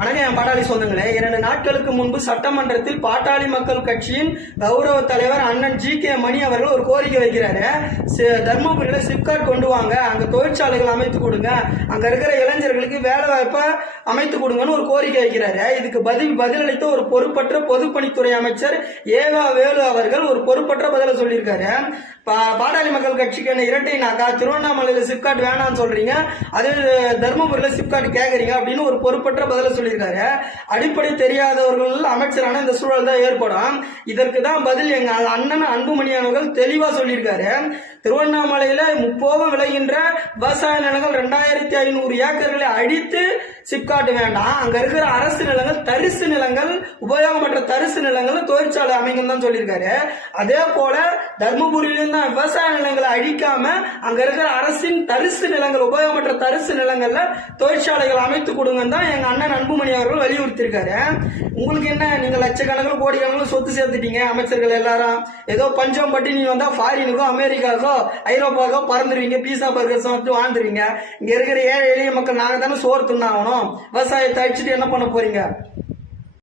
வணக்கம் என் பாட்டாளி சொந்தங்களே. 2 நாட்களுக்கு முன்பு சட்டமன்றத்தில் பாட்டாளி மக்கள் கட்சியின் கௌரவ தலைவர் அண்ணன் ஜி.கே. மணி அவர்கள் ஒரு கோரிக்கை வைக்கிறாரு. தர்மபுரியில சிப்காட் கொண்டு வாங்க, அங்க தொழிற்சாலைகள் அமைத்து கொடுங்க, அங்க இருக்கிற இளைஞர்களுக்கு வேலை வாய்ப்பை அமைத்து கொடுங்கன்னு ஒரு கோரிக்கை வைக்கிறாரு. இதுக்கு பதிலளித்த ஒரு பொறுப்பற்ற பொதுப்பணித்துறை அமைச்சர் ஏவா வேலு அவர்கள் ஒரு பொறுப்பற்ற பதில சொல்லியிருக்காரு. பாட்டாளி மக்கள் கட்சிக்கு என்ன இரட்டைனாக்கா, திருவண்ணாமலையில சிப்காட் வேணாம்னு சொல்றீங்க, அதே தர்மபுரியில சிப்காட் கேக்குறீங்க அப்படின்னு ஒரு பொறுப்பற்ற பதில சொல்லியிருக்காரு. அடிப்படை தெரியாதவர்கள் அமைச்சரான இந்த சூழல் தான் ஏற்படும். இதற்கு தான் பதில் எங்க அண்ணன் அன்புமணி அவர்கள் தெளிவா சொல்லியிருக்காரு. திருவண்ணாமலையில முப்போகம் விளைகின்ற விவசாய நிலங்கள் 2500 ஏக்கர்களை அடித்து சிப்காட் வேண்டாம், அங்க இருக்கிற அரசு நிலங்கள் தரிசு நிலங்கள் உபயோகமற்ற தரிசு நிலங்கள் தொழிற்சாலை அமைக்கும் தான் சொல்லியிருக்காரு. அதே போல தர்மபுரியிலும் தான் விவசாய நிலங்களை அழிக்காம அங்க இருக்கிற அரசின் தரிசு நிலங்கள் உபயோகமற்ற தரிசு நிலங்கள்ல தொழிற்சாலைகள் அமைத்து கொடுங்க தான் எங்க அண்ணன் அன்புமணி அவர்கள் வலியுறுத்திருக்காரு. உங்களுக்கு என்ன, நீங்க லட்சக்கணக்கில் கோடிக்கணக்கில் சொத்து சேர்த்துட்டீங்க அமைச்சர்கள் எல்லாரும், ஏதோ பஞ்சம் பட்டி நீ வந்தா ஃபாரினுக்கோ அமெரிக்காவுக்கோ ஐரோப்பாவுக்கோ பறந்துருவீங்க, பீஸா பர்கர் சாப்பிட்டு வாழ்ந்துருவீங்க. இங்க இருக்கிற ஏழை எளிய மக்கள் நாங்க தானே சோறு தின்னாகணும். விவசாயத்தை அழிச்சிட்டு என்ன பண்ண போறீங்க?